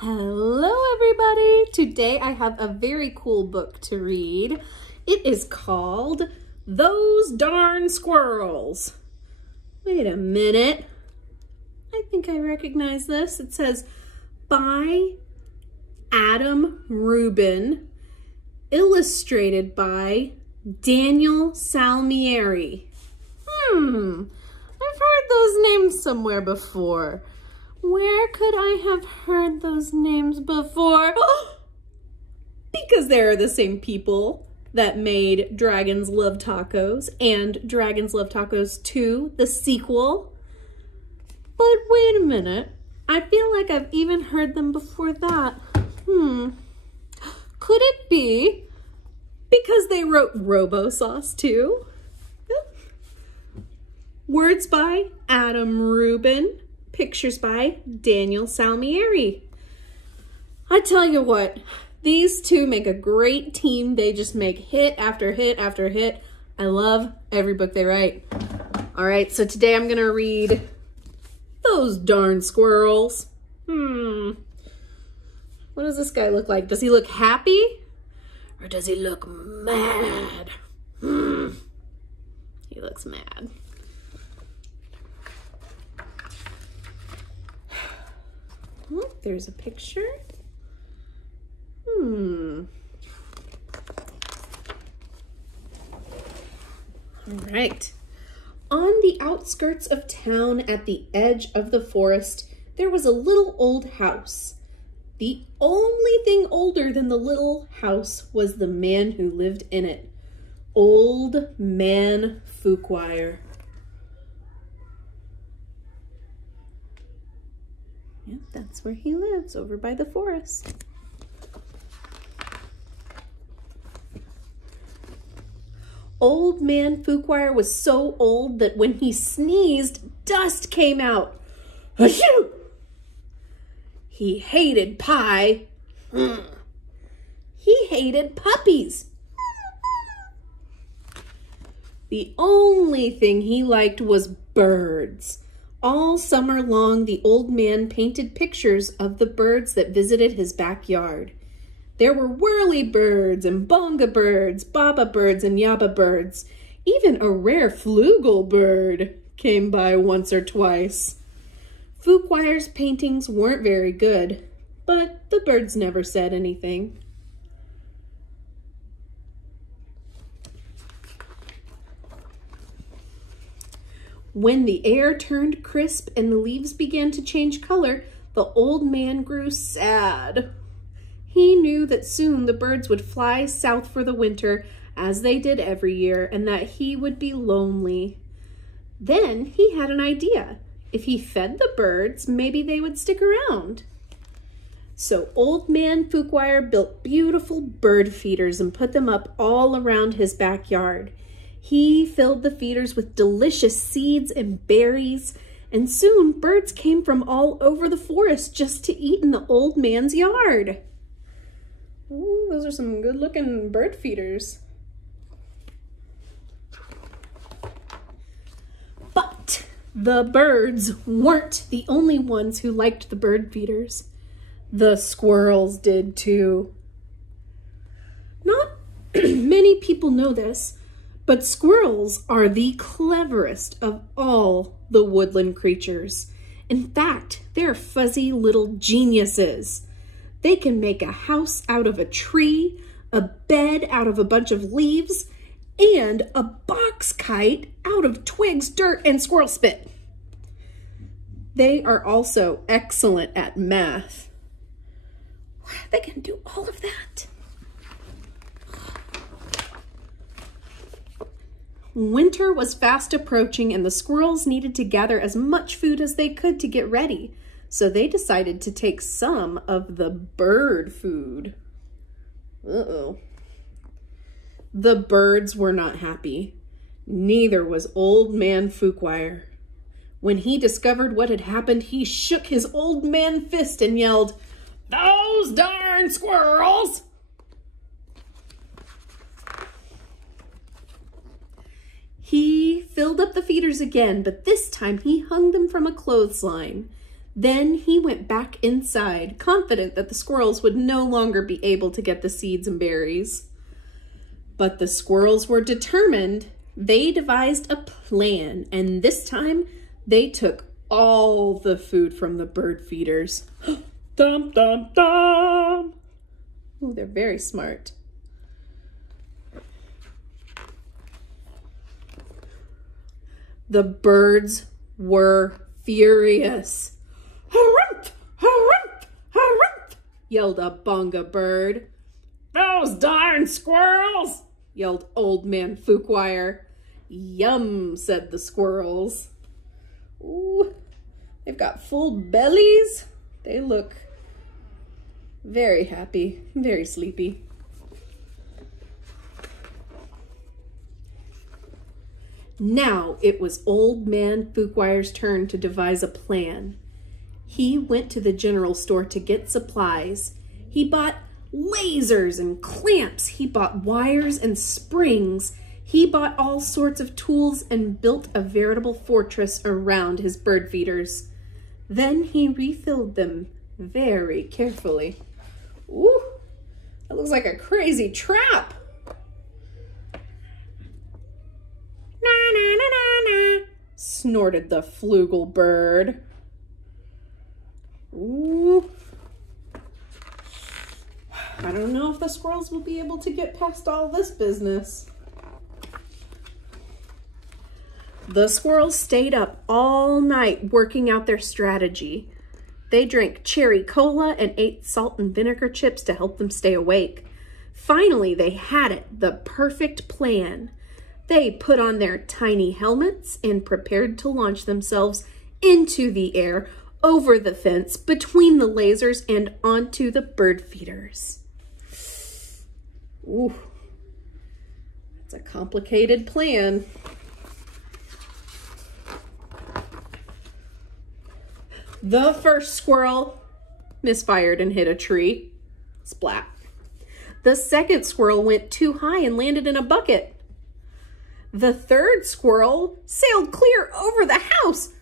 Hello everybody! Today I have a very cool book to read. It is called Those Darn Squirrels. Wait a minute. I think I recognize this. It says by Adam Rubin, illustrated by Daniel Salmieri. I've heard those names somewhere before. Where could I have heard those names before? Because they're the same people that made Dragons Love Tacos and Dragons Love Tacos 2, the sequel. But wait a minute. I feel like I've even heard them before that. Could it be because they wrote Robo Sauce too? Words by Adam Rubin. Pictures by Daniel Salmieri. I tell you what, these two make a great team. They just make hit after hit after hit. I love every book they write. All right, so today I'm gonna read Those Darn Squirrels. What does this guy look like? Does he look happy? Or does he look mad? He looks mad. Oh, there's a picture. All right. On the outskirts of town at the edge of the forest, there was a little old house. The only thing older than the little house was the man who lived in it. Old Man Fookwire. Yep, that's where he lives, over by the forest. Old Man Fookwire was so old that when he sneezed, dust came out. Achoo! He hated pie. He hated puppies. The only thing he liked was birds. All summer long, the old man painted pictures of the birds that visited his backyard. There were whirlybirds and bonga birds, baba birds and yaba birds. Even a rare flugel bird came by once or twice. Fookwire's paintings weren't very good, but the birds never said anything. When the air turned crisp and the leaves began to change color, the old man grew sad. He knew that soon the birds would fly south for the winter, as they did every year, and that he would be lonely. Then he had an idea. If he fed the birds, maybe they would stick around. So Old Man Fookwire built beautiful bird feeders and put them up all around his backyard. He filled the feeders with delicious seeds and berries, and soon birds came from all over the forest just to eat in the old man's yard. Ooh, those are some good-looking bird feeders. But the birds weren't the only ones who liked the bird feeders. The squirrels did too. Not many people know this, but squirrels are the cleverest of all the woodland creatures. In fact, they're fuzzy little geniuses. They can make a house out of a tree, a bed out of a bunch of leaves, and a box kite out of twigs, dirt, and squirrel spit. They are also excellent at math. They can do all of that. Winter was fast approaching and the squirrels needed to gather as much food as they could to get ready. So they decided to take some of the bird food. Uh-oh. The birds were not happy. Neither was Old Man Fookwire. When he discovered what had happened, he shook his old man fist and yelled, "Those darn squirrels!" He filled up the feeders again, but this time he hung them from a clothesline. Then he went back inside, confident that the squirrels would no longer be able to get the seeds and berries. But the squirrels were determined. They devised a plan, and this time they took all the food from the bird feeders. Dum, dum, dum! Ooh, they're very smart. The birds were furious. Harumph! Harumph! Harumph! Yelled a bonga bird. Those darn squirrels! Yelled Old Man Fookwire. Yum, said the squirrels. Ooh, they've got full bellies. They look very happy, very sleepy. Now it was Old Man Fookwire's turn to devise a plan. He went to the general store to get supplies. He bought lasers and clamps. He bought wires and springs. He bought all sorts of tools and built a veritable fortress around his bird feeders. Then he refilled them very carefully. Ooh, that looks like a crazy trap. Na na na na na, snorted the flugel bird. Ooh. I don't know if the squirrels will be able to get past all this business. The squirrels stayed up all night working out their strategy. They drank cherry cola and ate salt and vinegar chips to help them stay awake. Finally, they had it, the perfect plan. They put on their tiny helmets and prepared to launch themselves into the air, over the fence, between the lasers, and onto the bird feeders. Ooh, that's a complicated plan. The first squirrel misfired and hit a tree. Splat. The second squirrel went too high and landed in a bucket. The third squirrel sailed clear over the house.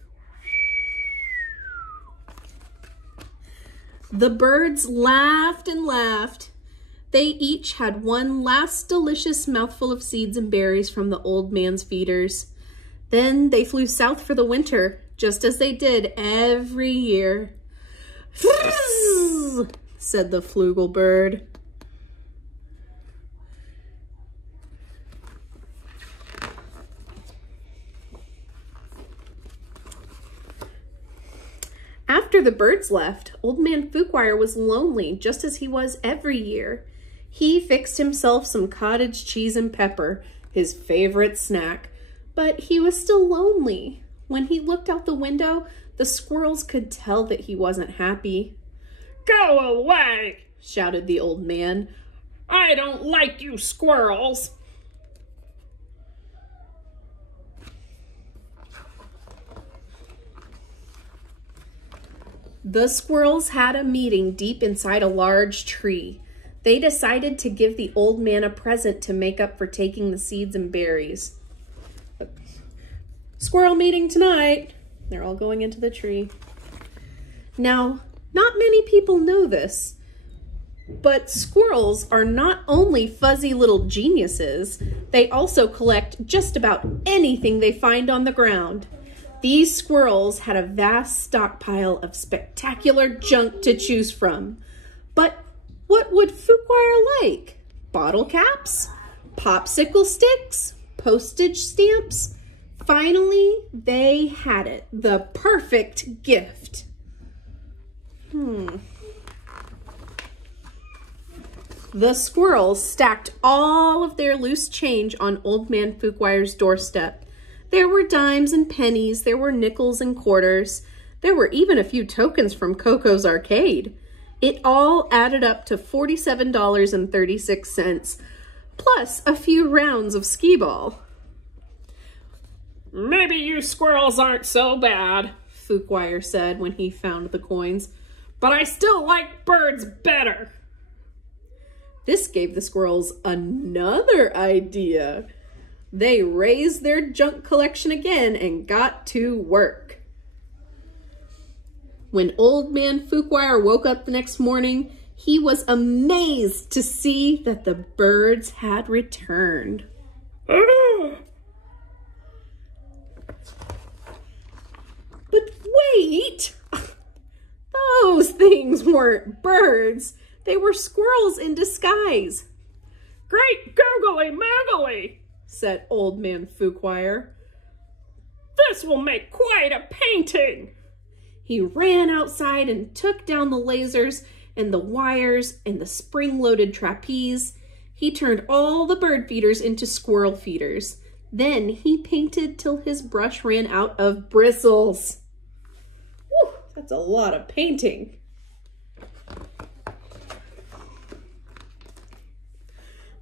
The birds laughed and laughed. They each had one last delicious mouthful of seeds and berries from the old man's feeders. Then they flew south for the winter, just as they did every year. Frizz, said the flugel bird. After the birds left, Old Man Fookwire was lonely, just as he was every year. He fixed himself some cottage cheese and pepper, his favorite snack, but he was still lonely. When he looked out the window, the squirrels could tell that he wasn't happy. "Go away!" shouted the old man. "I don't like you squirrels!" The squirrels had a meeting deep inside a large tree. They decided to give the old man a present to make up for taking the seeds and berries. Squirrel meeting tonight. They're all going into the tree. Now, not many people know this, but squirrels are not only fuzzy little geniuses, they also collect just about anything they find on the ground. These squirrels had a vast stockpile of spectacular junk to choose from. But what would Fookwire like? Bottle caps? Popsicle sticks? Postage stamps? Finally, they had it. The perfect gift. The squirrels stacked all of their loose change on Old Man Fookwire's doorstep. There were dimes and pennies, there were nickels and quarters, there were even a few tokens from Coco's arcade. It all added up to $47.36, plus a few rounds of skee-ball. "Maybe you squirrels aren't so bad," Fookwire said when he found the coins, "but I still like birds better." This gave the squirrels another idea. They raised their junk collection again and got to work. When Old Man Fookwire woke up the next morning, he was amazed to see that the birds had returned. But wait! Those things weren't birds. They were squirrels in disguise. Great googly moogly, said Old Man Fookwire. This will make quite a painting. He ran outside and took down the lasers and the wires and the spring-loaded trapeze. He turned all the bird feeders into squirrel feeders. Then he painted till his brush ran out of bristles. Whew, that's a lot of painting.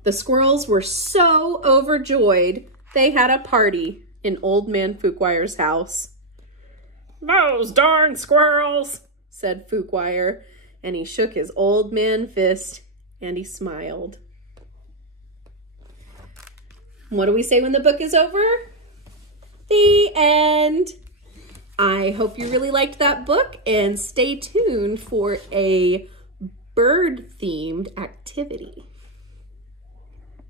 The squirrels were so overjoyed, they had a party in Old Man Fookwire's house. Those darn squirrels, said Fookwire, and he shook his old man fist and he smiled. What do we say when the book is over? The end. I hope you really liked that book and stay tuned for a bird-themed activity.